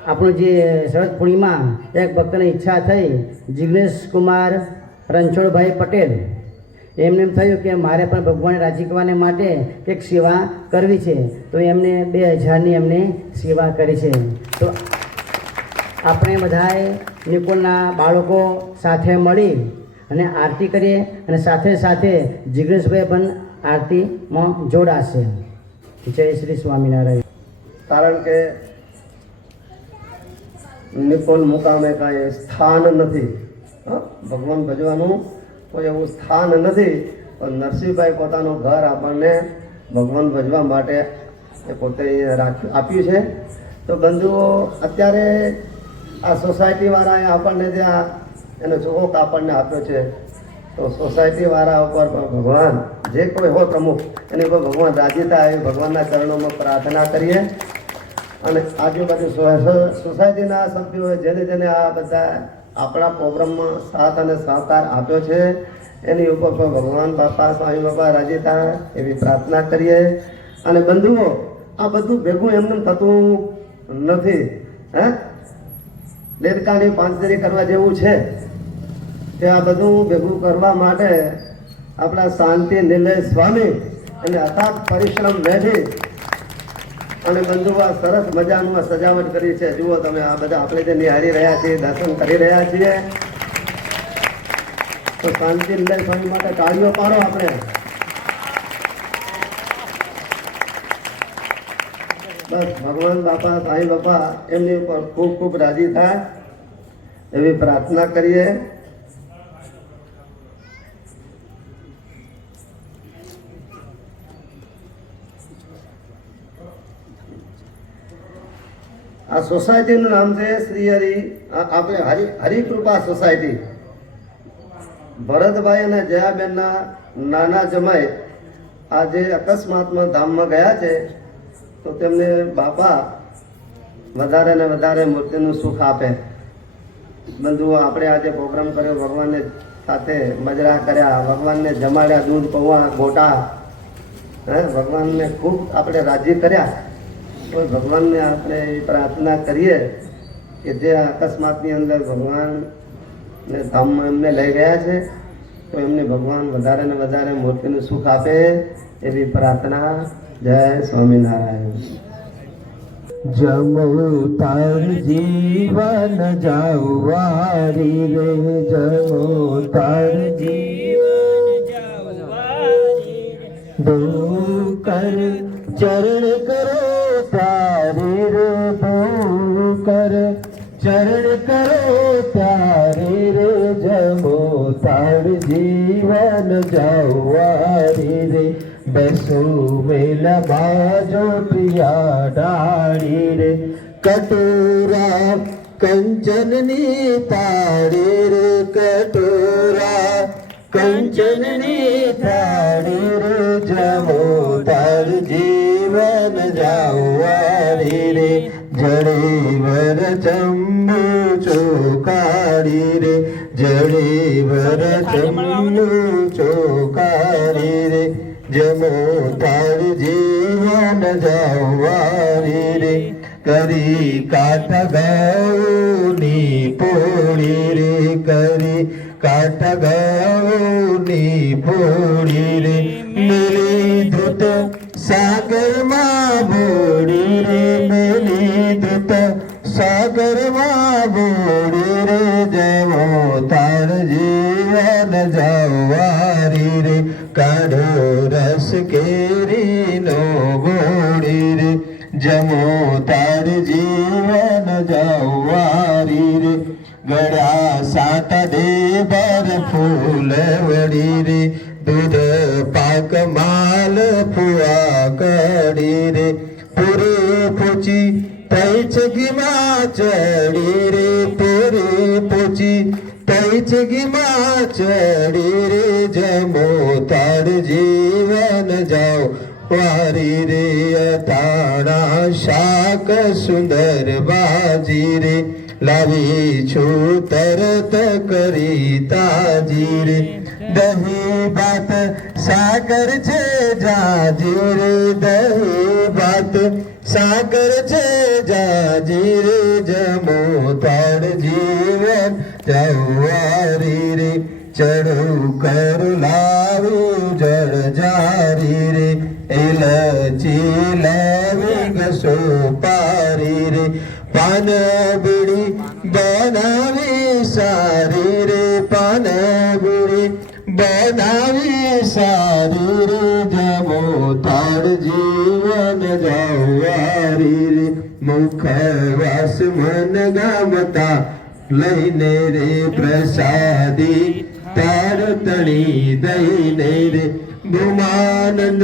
આપણું જે શરદ પૂર્ણિમા એક ભક્તની ઈચ્છા થઈ, જિગ્નેશ કુમાર રણછોડભાઈ પટેલ, એમને એમ થયું કે મારે પણ ભગવાનને રાજી કરવાને માટે કંઈક સેવા કરવી છે. તો એમને 2000ની એમને સેવા કરી છે. તો આપણે બધાએ નિકોલના બાળકો સાથે મળી અને આરતી કરીએ અને સાથે સાથે જિગ્નેશભાઈ પણ આરતીમાં જોડાશે. જય શ્રી સ્વામિનારાયણ. કારણ કે નિકોલ મુકામે કાંઈ સ્થાન નથી, ભગવાન ભજવાનું કોઈ એવું સ્થાન નથી. પણ નરસિંહભાઈ પોતાનું ઘર આપણને ભગવાન ભજવા માટે એ પોતે આપ્યું છે. તો બંધુઓ, અત્યારે આ સોસાયટીવાળાએ આપણને ત્યાં એનો ચોક આપણને આપ્યો છે. તો સોસાયટીવાળા ઉપર ભગવાન જે કોઈ હોય પ્રમુખ એની ઉપર ભગવાન રાજી થાય એવી ભગવાનના ચરણોમાં પ્રાર્થના કરીએ. અને આજુબાજુ સોસાયટીના સભ્યોએ જેને આ બધા આપણા પ્રોગ્રામમાં સાથ અને સહકાર આપ્યો છે એની ઉપર પણ ભગવાન બાપા સ્વામી બાપા રાજી થાય એવી પ્રાર્થના કરીએ. અને બંધુઓ, આ બધું ભેગું એમને થતું નથી. દેડકાની પાંચરી કરવા જેવું છે કે આ બધું ભેગું કરવા માટે આપણા શાંતિ નિલય સ્વામી અને અથાગ પરિશ્રમ વેઠી અને બંધુ આ સરસ મજાનું આ સજાવટ કરી છે. જુઓ તમે, આ બધા આપણે જે નિહાળી રહ્યા છીએ, દર્શન કરી રહ્યા છીએ, તો શાંતિલાલ સ્વામી માટે તાળીઓ પાડો આપણે. બસ ભગવાન બાપા, સાંઈ બાપા એમની ઉપર ખૂબ ખૂબ રાજી થાય એવી પ્રાર્થના કરીએ. આ સોસાયટીનું નામ છે શ્રી હરિ, આપણે હરિકૃપા સોસાયટી. ભરતભાઈ અને જયાબેનના નાના જમાઈ આજે અકસ્માતમાં ધામમાં ગયા છે, તો તેમને બાપા વધારે ને વધારે મૂર્તિનું સુખ આપે. બંધુઓ, આપણે આજે પ્રોગ્રામ કર્યો, ભગવાનને સાથે મજરા કર્યા, ભગવાનને જમાડ્યા, દૂધ પૌવા ગોટા, ભગવાનને ખૂબ આપણે રાજી કર્યા. તો ભગવાનને આપણે પ્રાર્થના કરીએ કે જે અકસ્માતની અંદર ભગવાનને ધામમાં એમને લઈ ગયા છે, તો એમને ભગવાન વધારે ને વધારે મૂર્તિનું સુખ આપે એવી પ્રાર્થના. જય સ્વામિનારાયણ. જમો તાર જીવન જાવારી રે, જમો તાર જીવન જાવારી દો કર ચરણ કરો તારે રે, દો કર ચરણ કરો તારે રે, જમો તાર જીવન જાવારી રે. બેસો મેલા બાજો પ્રિયા ડાળી રે, કટોરા કંચનની તાળી રે, કટોરા કંચનની તાળી રે, જમો તાર જીવન જાવારી રે. જડે વર ચંબુ ચોકાડી રે, જડે વર ચંબુ ચોકાડી રે, જમો તાર જીવન જાવારી રે. કરી કાઠ ગૌની પોળી રે, કરી કાઠ ગૌની પોળી રે. મેલી ધૂત સાગરમાં બોડી રે, મેલી ધૂત સાગરમાં બોડી રે, જમો તાર જીવન જાવારી રે. કાઢો રસ કેરીનો ગોળી રે, જમો તાર જીવન જાવારી રે. ગળા સાત દેવર ફૂલ વળી રે, દૂધ પાક માલ ફુવા કડી રે. પૂરી પૂછી તઈ છગીમાં ચડી રે, પૂરી પૂછી તઈ છગીમાં ચડી રે, જમો તાર જીવન જાઓ વારી રે. અથાણા શાક સુંદર બાજી રે, લાવી છું તરત કરી તાજી રે. દહીં ભાત સાગર છે જાજી રે, દહીં ભાત સાગર છે જાજી રે, જમો તાર જીવન જાવારી રે. ચડું કર લાવું જળ જારી રે, એલચી લાવી ઘસો પારી રે. પાન બીડી બનાવી સારી રે, પાન બીડી બનાવી સારી રે, જમો તાર જીવન જાવારી રે. મુખવાસ મન ગામતા લઈને રે, પ્રસાદી તાર તણી દઈને રે. ભૂમાનંદ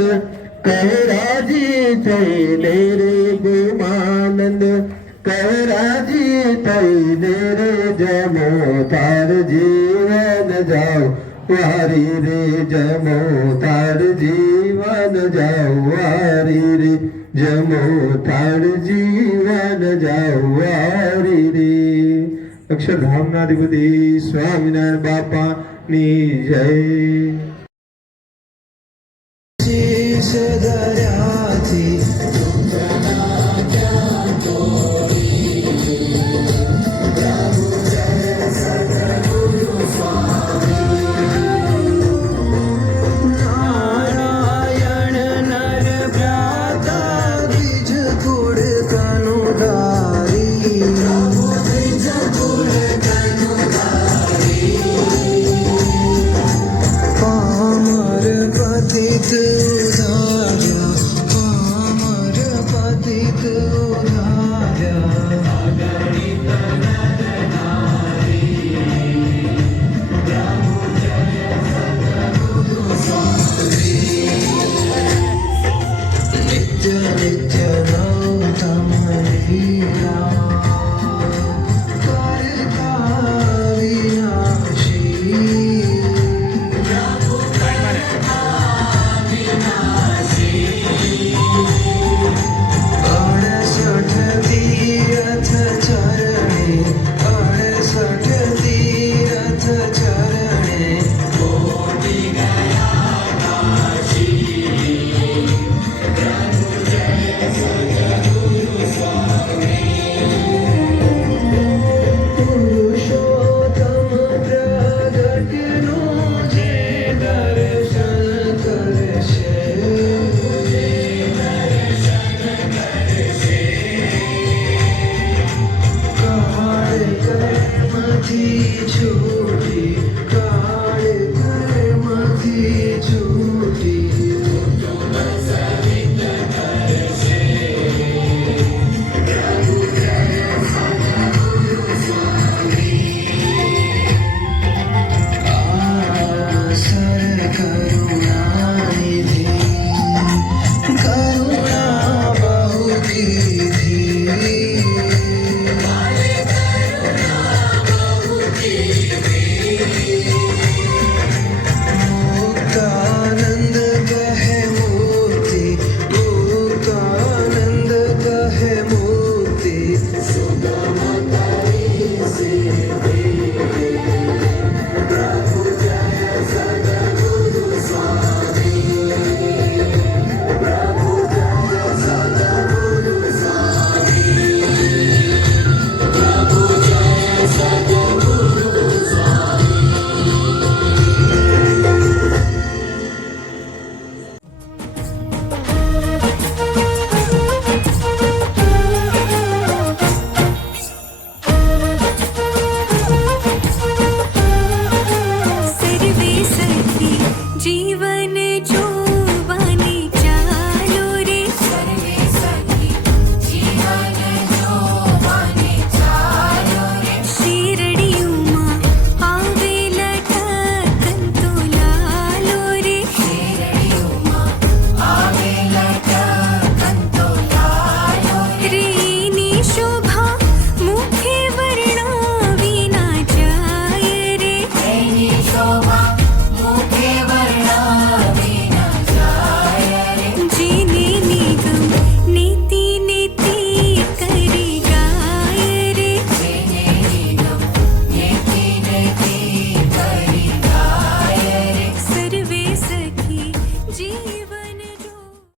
કરાજી થઈને રે, ભૂમાનંદ કરાજી થઈને રે, જમો તાર જીવન જાઓ વારી રે, જમો તાર જીવન જાઓ વારી રે, જમો તાર જીવન જાઓ વારી રે. અક્ષરધામના અધિપતિ સ્વામિનારાયણ બાપાની જય.